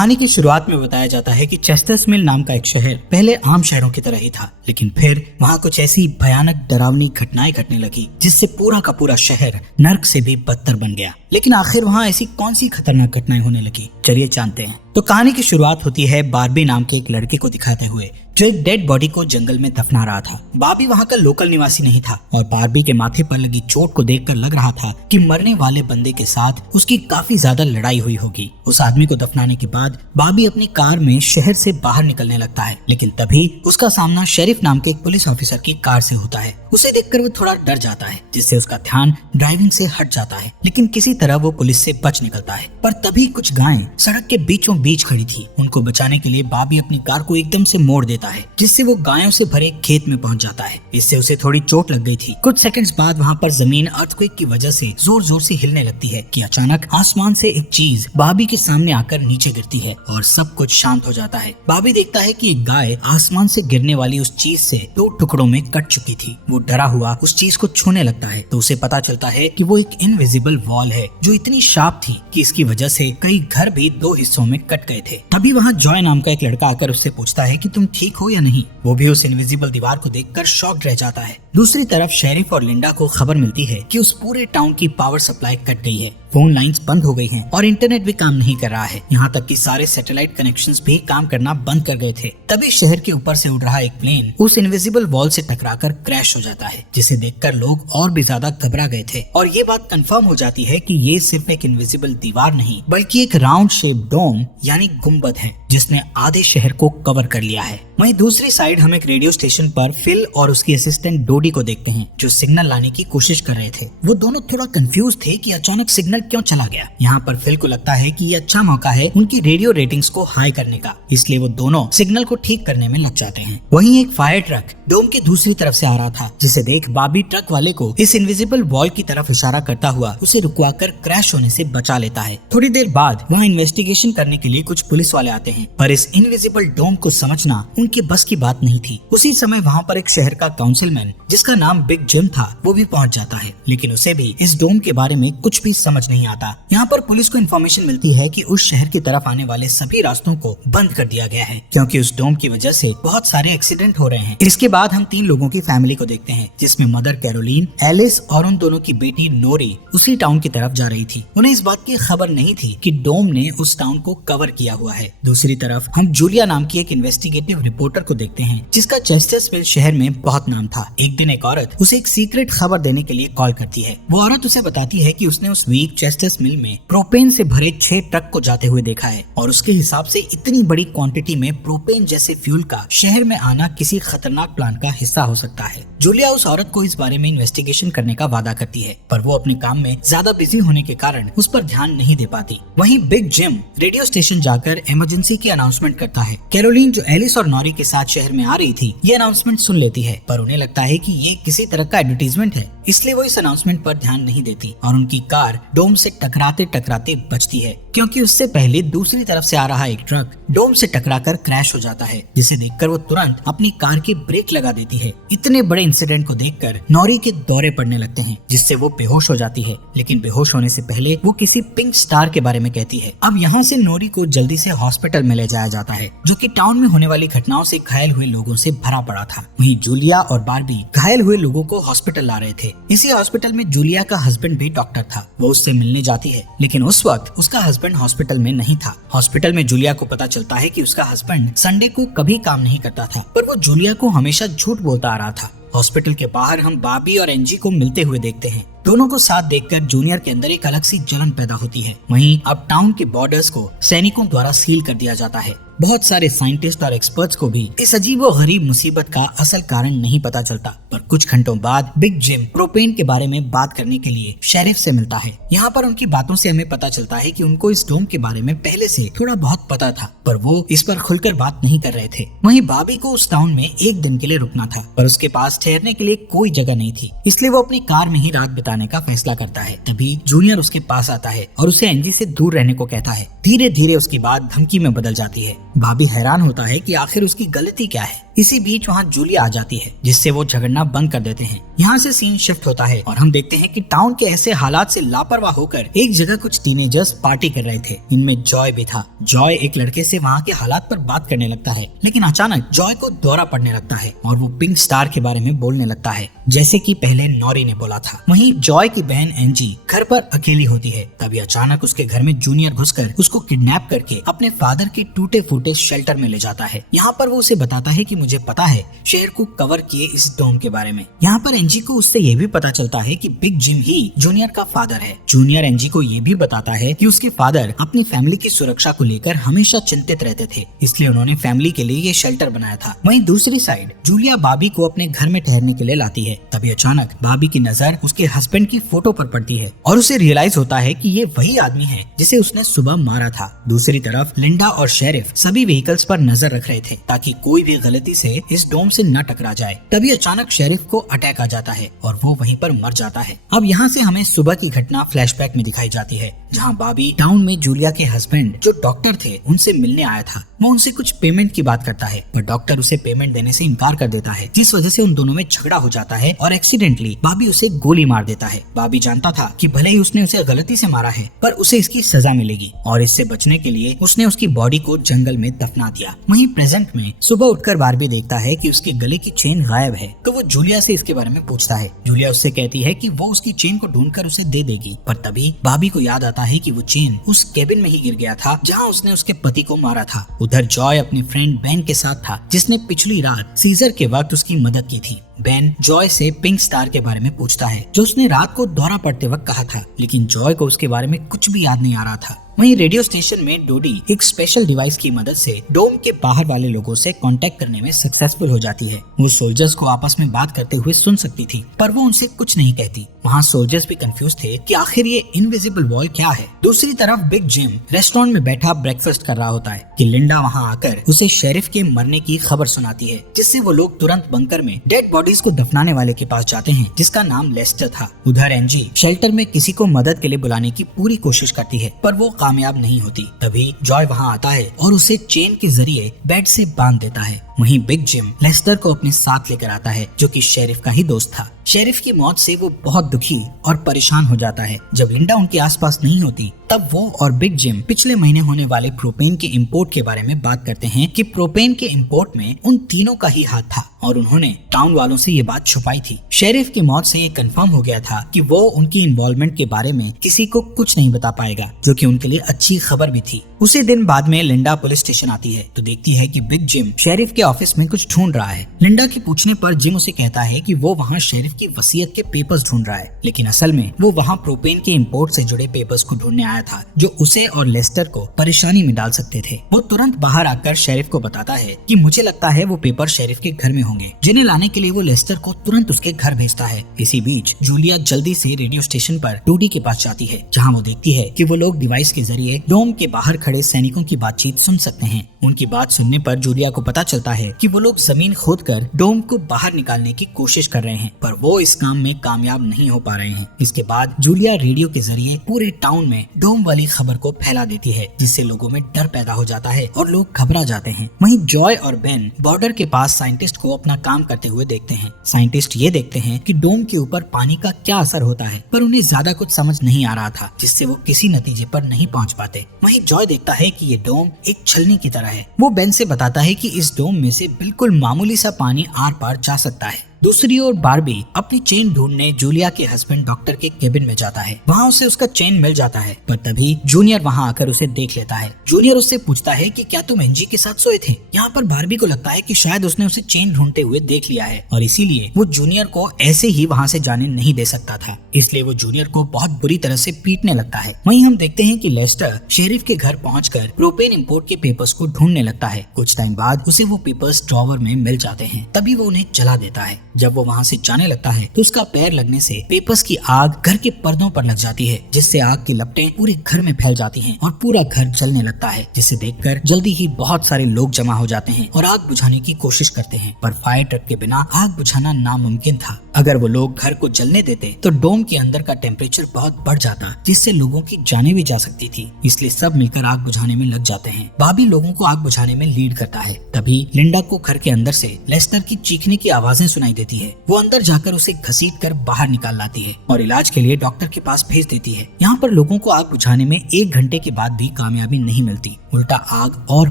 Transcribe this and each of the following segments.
कहानी की शुरुआत में बताया जाता है कि चेस्टर्स मिल नाम का एक शहर पहले आम शहरों की तरह ही था, लेकिन फिर वहाँ कुछ ऐसी भयानक डरावनी घटनाएं घटने लगी जिससे पूरा का पूरा शहर नर्क से भी बदतर बन गया। लेकिन आखिर वहाँ ऐसी कौन सी खतरनाक घटनाएं होने लगी, चलिए जानते हैं। तो कहानी की शुरुआत होती है बार्बी नाम के एक लड़के को दिखाते हुए जो एक डेड बॉडी को जंगल में दफना रहा था। बार्बी वहाँ का लोकल निवासी नहीं था और बार्बी के माथे पर लगी चोट को देखकर लग रहा था कि मरने वाले बंदे के साथ उसकी काफी ज्यादा लड़ाई हुई होगी। उस आदमी को दफनाने के बाद बार्बी अपनी कार में शहर से बाहर निकलने लगता है, लेकिन तभी उसका सामना शेरिफ नाम के एक पुलिस ऑफिसर की कार से होता है। उसे देखकर वो थोड़ा डर जाता है, जिससे उसका ध्यान ड्राइविंग से हट जाता है, लेकिन किसी तरह वो पुलिस से बच निकलता है। पर तभी कुछ गायें सड़क के बीचों बीच खड़ी थी। उनको बचाने के लिए बार्बी अपनी कार को एकदम से मोड़ देता है, जिससे वो गायों से भरे खेत में पहुंच जाता है। इससे उसे थोड़ी चोट लग गई थी। कुछ सेकंड्स बाद वहाँ पर जमीन अर्थक्वेक की वजह से जोर जोर से हिलने लगती है कि अचानक आसमान से एक चीज बार्बी के सामने आकर नीचे गिरती है और सब कुछ शांत हो जाता है। बार्बी देखता है कि एक गाय आसमान से गिरने वाली उस चीज से 2 टुकड़ों में कट चुकी थी। वो डरा हुआ उस चीज को छूने लगता है तो उसे पता चलता है कि वो एक इनविजिबल वॉल है जो इतनी शार्प थी कि इसकी वजह से कई घर भी 2 हिस्सों में कट गए थे। तभी वहाँ जॉय नाम का एक लड़का आकर उससे पूछता है कि तुम ठीक हो या नहीं। वो भी उस इनविजिबल दीवार को देखकर शॉक्ड रह जाता है। दूसरी तरफ शेरिफ और लिंडा को खबर मिलती है कि उस पूरे टाउन की पावर सप्लाई कट गई है, फोन लाइंस बंद हो गई हैं और इंटरनेट भी काम नहीं कर रहा है। यहाँ तक कि सारे सैटेलाइट कनेक्शंस भी काम करना बंद कर गए थे। तभी शहर के ऊपर से उड़ रहा एक प्लेन उस इनविजिबल वॉल से टकराकर क्रैश हो जाता है, जिसे देखकर लोग और भी ज्यादा घबरा गए थे। और ये बात कंफर्म हो जाती है कि ये सिर्फ एक इनविजिबल दीवार नहीं बल्कि एक राउंड शेप डोम यानी गुम्बद है जिसने आधे शहर को कवर कर लिया है। वहीं दूसरी साइड हम एक रेडियो स्टेशन पर फिल और उसकी असिस्टेंट डोडी को देखते हैं जो सिग्नल लाने की कोशिश कर रहे थे। वो दोनों थोड़ा कंफ्यूज थे कि अचानक सिग्नल क्यों चला गया। यहाँ पर फिल को लगता है कि ये अच्छा मौका है उनकी रेडियो रेटिंग्स को हाई करने का, इसलिए वो दोनों सिग्नल को ठीक करने में लग जाते हैं। वहीं एक फायर ट्रक डोम की दूसरी तरफ से आ रहा था, जिसे देख बार्बी ट्रक वाले को इस इनविजिबल वॉल की तरफ इशारा करता हुआ उसे रुकवाकर क्रैश होने से बचा लेता है। थोड़ी देर बाद वहाँ इन्वेस्टिगेशन करने के लिए कुछ पुलिस वाले आते हैं, पर इस इनविजिबल डोम को समझना उनके बस की बात नहीं थी। उसी समय वहाँ पर एक शहर का काउंसिलमैन जिसका नाम बिग जिम था वो भी पहुँच जाता है, लेकिन उसे भी इस डोम के बारे में कुछ भी समझ नहीं आता। यहाँ पर पुलिस को इन्फॉर्मेशन मिलती है कि उस शहर की तरफ आने वाले सभी रास्तों को बंद कर दिया गया है क्योंकि उस डोम की वजह से बहुत सारे एक्सीडेंट हो रहे हैं। इसके बाद हम 3 लोगों की फैमिली को देखते हैं, जिसमें मदर कैरोलीन, एलिस और उन दोनों की बेटी नोरी उसी टाउन की तरफ जा रही थी। उन्हें इस बात की खबर नहीं थी कि डोम ने उस टाउन को कवर किया हुआ है। दूसरी तरफ हम जूलिया नाम की एक इन्वेस्टिगेटिव रिपोर्टर को देखते हैं जिसका चेस्टर्सविल शहर में बहुत नाम था। एक दिन एक औरत उसे एक सीक्रेट खबर देने के लिए कॉल करती है। वो औरत उसे बताती है कि उसने उस वीक चेस्टर्स मिल में प्रोपेन से भरे 6 ट्रक को जाते हुए देखा है और उसके हिसाब से इतनी बड़ी क्वांटिटी में प्रोपेन जैसे फ्यूल का शहर में आना किसी खतरनाक प्लान का हिस्सा हो सकता है। जूलिया उस औरत को इस बारे में इन्वेस्टिगेशन करने का वादा करती है, पर वो अपने काम में ज्यादा बिजी होने के कारण उस पर ध्यान नहीं दे पाती। वहीं बिग जिम रेडियो स्टेशन जाकर इमरजेंसी की अनाउंसमेंट करता है। कैरोलीन जो एलिस और नॉरी के साथ शहर में आ रही थी ये अनाउंसमेंट सुन लेती है, पर उन्हें लगता है कि ये किसी तरह का एडवर्टीजमेंट है, इसलिए वो इस अनाउंसमेंट पर ध्यान नहीं देती और उनकी कार डोम से टकराते टकराते बचती है क्योंकि उससे पहले दूसरी तरफ से आ रहा एक ट्रक डोम से टकराकर क्रैश हो जाता है, जिसे देखकर वो तुरंत अपनी कार की ब्रेक लगा देती है। इतने बड़े इंसिडेंट को देखकर नॉरी के दौरे पड़ने लगते हैं, जिससे वो बेहोश हो जाती है, लेकिन बेहोश होने से पहले वो किसी पिंक स्टार के बारे में कहती है। अब यहाँ से नॉरी को जल्दी से हॉस्पिटल में ले जाया जाता है, जो कि टाउन में होने वाली घटनाओं से घायल हुए लोगों से भरा पड़ा था। वहीं जूलिया और बार्बी घायल हुए लोगों को हॉस्पिटल ला रहे थे। इसी हॉस्पिटल में जूलिया का हस्बैंड भी डॉक्टर था। वो उससे मिलने जाती है, लेकिन उस वक्त उसका हस्बैंड हॉस्पिटल में नहीं था। हॉस्पिटल में जूलिया को पता चलता है कि उसका हस्बैंड संडे को कभी काम नहीं करता था, पर वो जूलिया को हमेशा झूठ बोलता आ रहा था। हॉस्पिटल के बाहर हम बार्बी और एंजी को मिलते हुए देखते हैं। दोनों को साथ देखकर जूनियर के अंदर एक अलग सी जलन पैदा होती है। वहीं अब टाउन के बॉर्डर्स को सैनिकों द्वारा सील कर दिया जाता है। बहुत सारे साइंटिस्ट और एक्सपर्ट्स को भी इस अजीब व गरीब मुसीबत का असल कारण नहीं पता चलता, पर कुछ घंटों बाद बिग जिम प्रोपेन के बारे में बात करने के लिए शेरिफ से मिलता है। यहाँ पर उनकी बातों से हमें पता चलता है कि उनको इस डोम के बारे में पहले से थोड़ा बहुत पता था, पर वो इस पर खुलकर बात नहीं कर रहे थे। वहीं बार्बी को उस टाउन में 1 दिन के लिए रुकना था, पर उसके पास ठहरने के लिए कोई जगह नहीं थी, इसलिए वो अपनी कार में ही रात बिताने का फैसला करता है। तभी जूनियर उसके पास आता है और उसे एंजी से दूर रहने को कहता है। धीरे धीरे उसकी बात धमकी में बदल जाती है। भाभी हैरान होता है कि आखिर उसकी गलती क्या है। इसी बीच वहाँ जूलिया आ जाती है, जिससे वो झगड़ना बंद कर देते हैं। यहाँ से सीन शिफ्ट होता है और हम देखते हैं कि टाउन के ऐसे हालात से लापरवाह होकर एक जगह कुछ टीनेजर्स पार्टी कर रहे थे। इनमें जॉय भी था। जॉय एक लड़के से वहाँ के हालात पर बात करने लगता है, लेकिन अचानक जॉय को दौरा पड़ने लगता है और वो पिंक स्टार के बारे में बोलने लगता है, जैसे कि पहले नॉरी ने बोला था। वहीं जॉय की बहन एंजी घर पर अकेली होती है। तभी अचानक उसके घर में जूनियर घुसकर उसको किडनैप करके अपने फादर के टूटे फूटे शेल्टर में ले जाता है। यहाँ पर वो उसे बताता है कि मुझे पता है शहर को कवर किए इस डोम के बारे में। यहाँ पर एंजी को उससे ये भी पता चलता है कि बिग जिम ही जूनियर का फादर है। जूनियर एंजी को ये भी बताता है कि उसके फादर अपनी फैमिली की सुरक्षा को लेकर हमेशा चिंतित रहते थे, इसलिए उन्होंने फैमिली के लिए ये शेल्टर बनाया था। वहीं दूसरी साइड जूलिया बाबी को अपने घर में ठहरने के लिए लाती है। तभी अचानक बाबी की नजर उसके हस्बैंड की फोटो पर पड़ती है और उसे रियलाइज होता है कि ये वही आदमी है जिसे उसने सुबह मारा था। दूसरी तरफ लिंडा और शेरिफ सभी व्हीकल्स पर नजर रख रहे थे ताकि कोई भी गलती से इस डोम से न टकरा जाए। तभी अचानक शेरिफ को अटैक आ जाता है और वो वहीं पर मर जाता है। अब यहाँ से हमें सुबह की घटना फ्लैशबैक में दिखाई जाती है, जहाँ बाबी टाउन में जूलिया के हस्बैंड जो डॉक्टर थे उनसे मिलने आया था। वो उनसे कुछ पेमेंट की बात करता है, पर डॉक्टर उसे पेमेंट देने से इनकार कर देता है, जिस वजह से उन दोनों में झगड़ा हो जाता है और एक्सीडेंटली बाबी उसे गोली मार देता है। बाबी जानता था कि भले ही उसने उसे गलती से मारा है, पर उसे इसकी सजा मिलेगी और इससे बचने के लिए उसने उसकी बॉडी को जंगल में दफना दिया। वहीं प्रेजेंट में सुबह उठकर बार्बी देखता है कि उसके गले की चेन गायब है, तो वो जूलिया से इसके बारे में पूछता है। जूलिया उससे कहती है कि वो उसकी चेन को ढूंढकर उसे दे देगी, पर तभी बाबी को याद आता है कि वो चेन उस केबिन में ही गिर गया था जहाँ उसने उसके पति को मारा था। उधर जॉय अपनी फ्रेंड बेन के साथ था, जिसने पिछली रात सीजर के वक्त उसकी मदद की थी। बेन जॉय से पिंक स्टार के बारे में पूछता है, जो उसने रात को दौरा पड़ते वक्त कहा था, लेकिन जॉय को उसके बारे में कुछ भी याद नहीं आ रहा था। वहीं रेडियो स्टेशन में डोडी एक स्पेशल डिवाइस की मदद से डोम के बाहर वाले लोगों से कांटेक्ट करने में सक्सेसफुल हो जाती है। वो सोल्जर्स को आपस में बात करते हुए सुन सकती थी, पर वो उनसे कुछ नहीं कहती। वहाँ सोल्जर्स भी कंफ्यूज थे कि आखिर ये इनविजिबल वॉल क्या है। दूसरी तरफ बिग जिम रेस्टोरेंट में बैठा ब्रेकफास्ट कर रहा होता है कि लिंडा वहाँ आकर उसे शेरिफ के मरने की खबर सुनाती है, जिससे वो लोग तुरंत बंकर में डेड बॉडीज को दफनाने वाले के पास जाते हैं, जिसका नाम लेस्टर था। उधर एंजी शेल्टर में किसी को मदद के लिए बुलाने की पूरी कोशिश करती है, पर वो कामयाब नहीं होती। तभी जॉय वहाँ आता है और उसे चेन के जरिए बेड से बांध देता है। वहीं बिग जिम लेस्टर को अपने साथ लेकर आता है, जो कि शेरिफ का ही दोस्त था। शेरिफ की मौत से वो बहुत दुखी और परेशान हो जाता है। जब लिंडा उनके आसपास नहीं होती, तब वो और बिग जिम पिछले महीने होने वाले प्रोपेन के इंपोर्ट के बारे में बात करते हैं कि प्रोपेन के इंपोर्ट में उन तीनों का ही हाथ था और उन्होंने टाउन वालों से ये बात छुपाई थी। शेरिफ की मौत से ये कंफर्म हो गया था कि वो उनकी इन्वॉल्वमेंट के बारे में किसी को कुछ नहीं बता पाएगा, जो कि उनके लिए अच्छी खबर भी थी। उसी दिन बाद में लिंडा पुलिस स्टेशन आती है तो देखती है कि बिग जिम शेरिफ के ऑफिस में कुछ ढूंढ रहा है। लिंडा के पूछने पर जिम उसे कहता है कि वो वहाँ शेरिफ की वसीयत के पेपर्स ढूंढ रहा है, लेकिन असल में वो वहाँ प्रोपेन के इंपोर्ट से जुड़े पेपर्स को ढूंढने आया था, जो उसे और लेस्टर को परेशानी में डाल सकते थे। वो तुरंत बाहर आकर शेरिफ को बताता है कि मुझे लगता है वो पेपर शेरिफ के घर में होंगे, जिन्हें लाने के लिए वो लेस्टर को तुरंत उसके घर भेजता है। इसी बीच जूलिया जल्दी से रेडियो स्टेशन पर डोडी के पास जाती है, जहाँ वो देखती है कि वो लोग डिवाइस के जरिए डोम के बाहर खड़े सैनिकों की बातचीत सुन सकते हैं। उनकी बात सुनने पर जूलिया को पता चलता है कि वो लोग जमीन खोदकर डोम को बाहर निकालने की कोशिश कर रहे हैं, पर वो इस काम में कामयाब नहीं हो पा रहे हैं। इसके बाद जूलिया रेडियो के जरिए पूरे टाउन में डोम वाली खबर को फैला देती है, जिससे लोगों में डर पैदा हो जाता है और लोग घबरा जाते हैं। वहीं जॉय और बेन बॉर्डर के पास साइंटिस्ट को अपना काम करते हुए देखते हैं। साइंटिस्ट ये देखते हैं कि डोम के ऊपर पानी का क्या असर होता है, पर उन्हें ज्यादा कुछ समझ नहीं आ रहा था, जिससे वो किसी नतीजे पर नहीं पहुंच पाते। वहीं जॉय देखता है कि ये डोम एक छलनी की तरह है। वो बेन से बताता है कि इस डोम में से बिल्कुल मामूली सा पानी आर पार जा सकता है। दूसरी ओर बार्बी अपनी चेन ढूंढने जूलिया के हस्बैंड डॉक्टर के केबिन में जाता है। वहाँ उसे उसका चेन मिल जाता है, पर तभी जूनियर वहाँ आकर उसे देख लेता है। जूनियर उससे पूछता है कि क्या तुम एंजी के साथ सोए थे। यहाँ पर बार्बी को लगता है कि शायद उसने उसे चेन ढूंढते हुए देख लिया है और इसीलिए वो जूनियर को ऐसे ही वहाँ से जाने नहीं दे सकता था, इसलिए वो जूनियर को बहुत बुरी तरह से पीटने लगता है। वहीं हम देखते हैं कि लेस्टर शेरिफ के घर पहुंचकर प्रोपेन इंपोर्ट के पेपर्स को ढूंढने लगता है। कुछ टाइम बाद उसे वो पेपर्स ड्रॉवर में मिल जाते हैं, तभी वो उन्हें जला देता है। जब वो वहाँ से जाने लगता है तो उसका पैर लगने से पेपर्स की आग घर के पर्दों पर लग जाती है, जिससे आग की लपटें पूरे घर में फैल जाती हैं और पूरा घर जलने लगता है, जिसे देखकर जल्दी ही बहुत सारे लोग जमा हो जाते हैं और आग बुझाने की कोशिश करते हैं। पर फायर ट्रक के बिना आग बुझाना नामुमकिन था। अगर वो लोग घर को जलने देते तो डोम के अंदर का टेम्परेचर बहुत बढ़ जाता, जिससे लोगों की जानें भी जा सकती थी। इसलिए सब मिलकर आग बुझाने में लग जाते हैं। बॉबी लोगों को आग बुझाने में लीड करता है। तभी लिंडा को घर के अंदर से लेस्टर की चीखने की आवाजें सुनाई देती है। वो अंदर जाकर उसे घसीटकर बाहर निकाल लाती है और इलाज के लिए डॉक्टर के पास भेज देती है। यहाँ पर लोगों को आग बुझाने में 1 घंटे के बाद भी कामयाबी नहीं मिलती, उल्टा आग और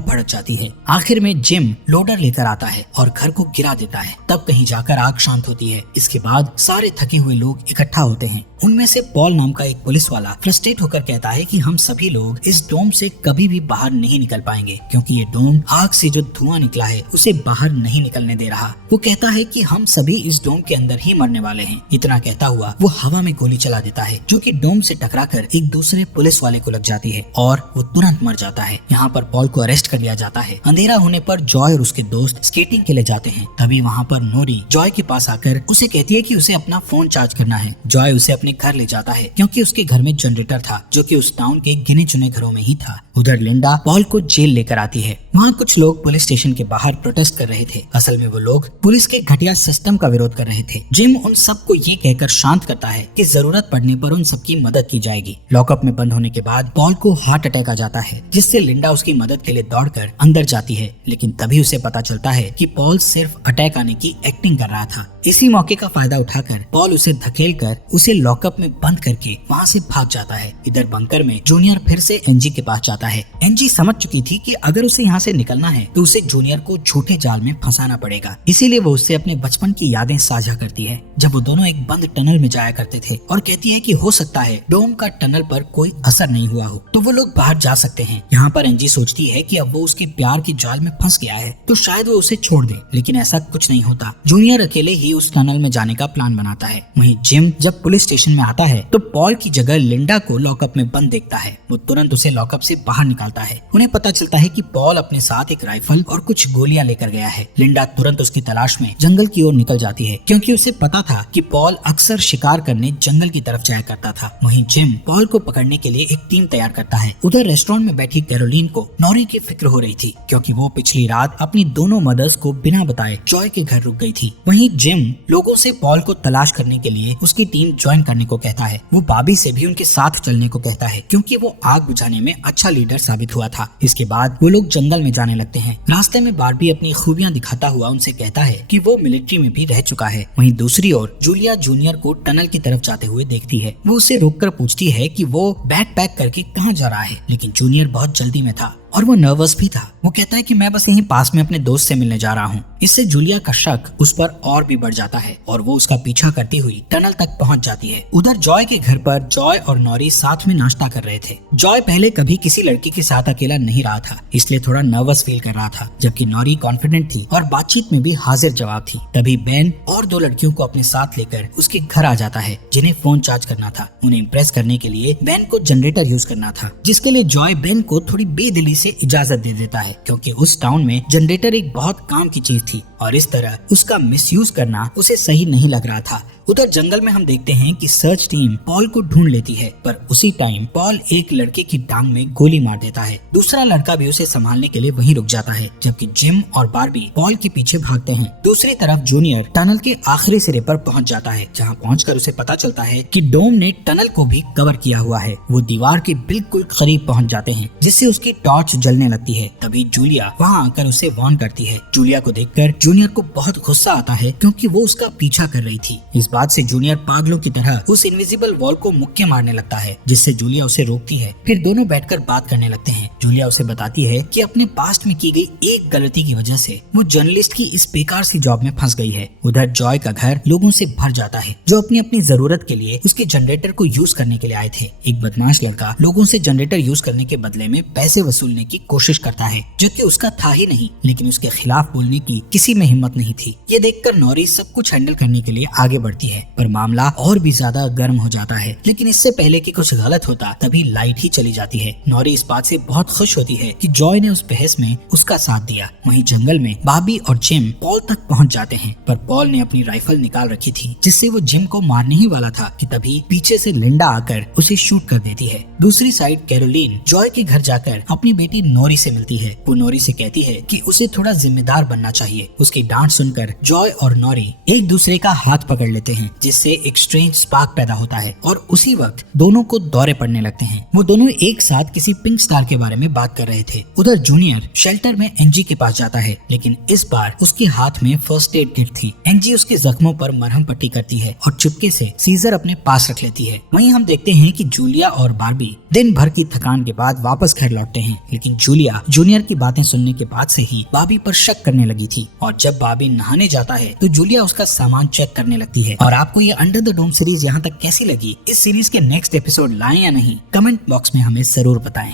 भड़क जाती है। आखिर में जिम लोडर लेकर आता है और घर को गिरा देता है। तब कहीं जाकर आग शांत होती है। इसके बाद सारे थके हुए लोग इकट्ठा होते हैं। उनमें से पॉल नाम का एक पुलिस वाला फ्रस्ट्रेट होकर कहता है कि हम सभी लोग इस डोम से कभी भी बाहर नहीं निकल पाएंगे, क्योंकि ये डोम आग से जो धुआं निकला है उसे बाहर नहीं निकलने दे रहा। वो कहता है कि हम सभी इस डोम के अंदर ही मरने वाले हैं। इतना कहता हुआ वो हवा में गोली चला देता है, जो कि डोम से टकराकर एक दूसरे पुलिस वाले को लग जाती है और वो तुरंत मर जाता है। यहाँ पर पॉल को अरेस्ट कर लिया जाता है। अंधेरा होने पर जॉय और उसके दोस्त स्केटिंग के लिए जाते हैं। तभी वहाँ पर नोरी जॉय के पास आकर उसे कहती है कि उसे अपना फोन चार्ज करना है। जॉय उसे अपने घर ले जाता है, क्योंकि उसके घर में जनरेटर था, जो कि उस टाउन के गिने चुने घरों में ही था। उधर लिंडा पॉल को जेल लेकर आती है। वहाँ कुछ लोग पुलिस स्टेशन के बाहर प्रोटेस्ट कर रहे थे। असल में वो लोग पुलिस के घटिया सिस्टम का विरोध कर रहे थे। जिम उन सबको ये कहकर शांत करता है कि जरूरत पड़ने पर उन सबकी मदद की जाएगी। लॉकअप में बंद होने के बाद पॉल को हार्ट अटैक आ जाता है, जिससे लिंडा उसकी मदद के लिए दौड़कर अंदर जाती है। लेकिन तभी उसे पता चलता है कि पॉल सिर्फ अटैक आने की एक्टिंग कर रहा था। इसी मौके का फायदा उठाकर पॉल उसे धकेलकर उसे लॉकअप में बंद करके वहाँ से भाग जाता है। इधर बंकर में जूनियर फिर से एनजी के पास जाता है। एनजी समझ चुकी थी कि अगर उसे यहाँ से निकलना है तो उसे जूनियर को झूठे जाल में फंसाना पड़ेगा। इसीलिए वो उससे अपने बचपन की यादें साझा करती है, जब वो दोनों एक बंद टनल में जाया करते थे, और कहती है कि हो सकता है डोम का टनल पर कोई असर नहीं हुआ हो, तो वो लोग बाहर जा सकते हैं। यहाँ पर एनजी सोचती है कि अब वो उसके प्यार के जाल में फंस गया है तो शायद वो उसे छोड़ दे, लेकिन ऐसा कुछ नहीं होता। जूनियर अकेले ही उस टनल में जाने का प्लान बनाता है। वहीं जिम जब पुलिस स्टेशन में आता है तो पॉल की जगह लिंडा को लॉकअप में बंद देखता है। वो तुरंत उसे लॉकअप से बाहर निकालता है। उन्हें पता चलता है कि पॉल अपने साथ एक राइफल और कुछ गोलियां लेकर गया है। लिंडा तुरंत उसकी तलाश में जंगल की ओर निकल जाती है, क्योंकि उसे पता था कि पॉल अक्सर शिकार करने जंगल की तरफ जाया करता था। वहीं जिम पॉल को पकड़ने के लिए एक टीम तैयार करता है। उधर रेस्टोरेंट में बैठी कैरोलीन को नॉरी की फिक्र हो रही थी, क्योंकि वो पिछली रात अपनी दोनों मदर्स को बिना बताए जॉय के घर रुक गई थी। वहीं जिम लोगों से पॉल को तलाश करने के लिए उसकी टीम ज्वाइन करने को कहता है। वो बॉबी से भी उनके साथ चलने को कहता है, क्योंकि वो आग बुझाने में अच्छा लीडर साबित हुआ था। इसके बाद वो लोग जंगल में जाने लगते हैं। रास्ते में बार्बी अपनी खूबियां दिखाता हुआ उनसे कहता है कि वो मिलिट्री में भी रह चुका है। वहीं दूसरी ओर जूलिया जूनियर को टनल की तरफ जाते हुए देखती है। वो उसे रोककर पूछती है कि वो बैग पैक करके कहाँ जा रहा है, लेकिन जूनियर बहुत जल्दी में था और वो नर्वस भी था। वो कहता है कि मैं बस यहीं पास में अपने दोस्त से मिलने जा रहा हूँ। इससे जूलिया का शक उस पर और भी बढ़ जाता है और वो उसका पीछा करती हुई टनल तक पहुँच जाती है। उधर जॉय के घर पर जॉय और नॉरी साथ में नाश्ता कर रहे थे। जॉय पहले कभी किसी लड़की के साथ अकेला नहीं रहा था, इसलिए थोड़ा नर्वस फील कर रहा था, जबकि नॉरी कॉन्फिडेंट थी और बातचीत में भी हाजिर जवाब थी। तभी बेन और 2 लड़कियों को अपने साथ लेकर उसके घर आ जाता है, जिन्हें फोन चार्ज करना था। उन्हें इम्प्रेस करने के लिए बेन को जनरेटर यूज करना था, जिसके लिए जॉय बेन को थोड़ी बेदिली से इजाजत दे देता है, क्योंकि उस टाउन में जनरेटर एक बहुत काम की चीज थी और इस तरह उसका मिसयूज करना उसे सही नहीं लग रहा था। उधर जंगल में हम देखते हैं कि सर्च टीम पॉल को ढूंढ लेती है, पर उसी टाइम पॉल एक लड़के की टांग में गोली मार देता है। दूसरा लड़का भी उसे संभालने के लिए वहीं रुक जाता है, जबकि जिम और बार्बी पॉल के पीछे भागते हैं। दूसरी तरफ जूनियर टनल के आखिरी सिरे पर पहुंच जाता है, जहां पहुंचकर उसे पता चलता है कि डोम ने टनल को भी कवर किया हुआ है। वो दीवार के बिल्कुल करीब पहुंच जाते हैं, जिससे उसकी टॉर्च जलने लगती है। तभी जूलिया वहां आकर उसे वार्न करती है। जूलिया को देखकर जूनियर को बहुत गुस्सा आता है, क्योंकि वो उसका पीछा कर रही थी। इस बात से जूनियर पागलों की तरह उस इनविजिबल वॉल को मुक्के मारने लगता है, जिससे जूलिया उसे रोकती है। फिर दोनों बैठकर बात करने लगते हैं। जूलिया उसे बताती है कि अपने पास्ट में की गई एक गलती की वजह से वो जर्नलिस्ट की इस बेकार सी जॉब में फंस गई है। उधर जॉय का घर लोगों से भर जाता है, जो अपनी अपनी जरूरत के लिए उसके जनरेटर को यूज करने के लिए आए थे। एक बदमाश लड़का लोगों से जनरेटर यूज करने के बदले में पैसे वसूलने की कोशिश करता है, जो कि उसका था ही नहीं, लेकिन उसके खिलाफ बोलने की किसी में हिम्मत नहीं थी। ये देखकर नॉरी सब कुछ हैंडल करने के लिए आगे बढ़ती है, पर मामला और भी ज्यादा गर्म हो जाता है। लेकिन इससे पहले कि कुछ गलत होता तभी लाइट ही चली जाती है। नॉरी इस बात से बहुत खुश होती है कि जॉय ने उस बहस में उसका साथ दिया। वहीं जंगल में बॉबी और जिम पॉल तक पहुंच जाते हैं, पर पॉल ने अपनी राइफल निकाल रखी थी जिससे वो जिम को मारने ही वाला था कि तभी पीछे से लिंडा आकर उसे शूट कर देती है। दूसरी साइड कैरोलीन जॉय के घर जाकर अपनी बेटी नॉरी से मिलती है। वो नॉरी से कहती है कि उसे थोड़ा जिम्मेदार बनना चाहिए। उसकी डांट सुनकर जॉय और नॉरी एक दूसरे का हाथ पकड़ लेते हैं, जिससे एक स्ट्रेंज स्पार्क पैदा होता है और उसी वक्त दोनों को दौरे पड़ने लगते हैं। वो दोनों एक साथ किसी पिंक स्टार के बारे में बात कर रहे थे। उधर जूनियर शेल्टर में एंजी के पास जाता है, लेकिन इस बार उसके हाथ में फर्स्ट एड किट थी। एंजी उसके जख्मों पर मरहम पट्टी करती है और चुपके से सीजर अपने पास रख लेती है। वहीं हम देखते हैं कि जूलिया और बार्बी दिन भर की थकान के बाद वापस घर लौटते हैं, लेकिन जूलिया जूनियर की बातें सुनने के बाद से ही बार्बी पर शक करने लगी थी। और जब बार्बी नहाने जाता है तो जूलिया उसका सामान चेक करने लगती है। और आपको ये अंडर द डोम सीरीज यहाँ तक कैसी लगी? इस सीरीज के नेक्स्ट एपिसोड लाएं या नहीं, कमेंट बॉक्स में हमें जरूर बताएं।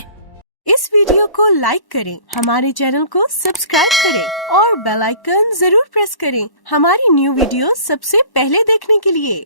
इस वीडियो को लाइक करें, हमारे चैनल को सब्सक्राइब करें और बेल आइकन जरूर प्रेस करें हमारी न्यू वीडियो सबसे पहले देखने के लिए।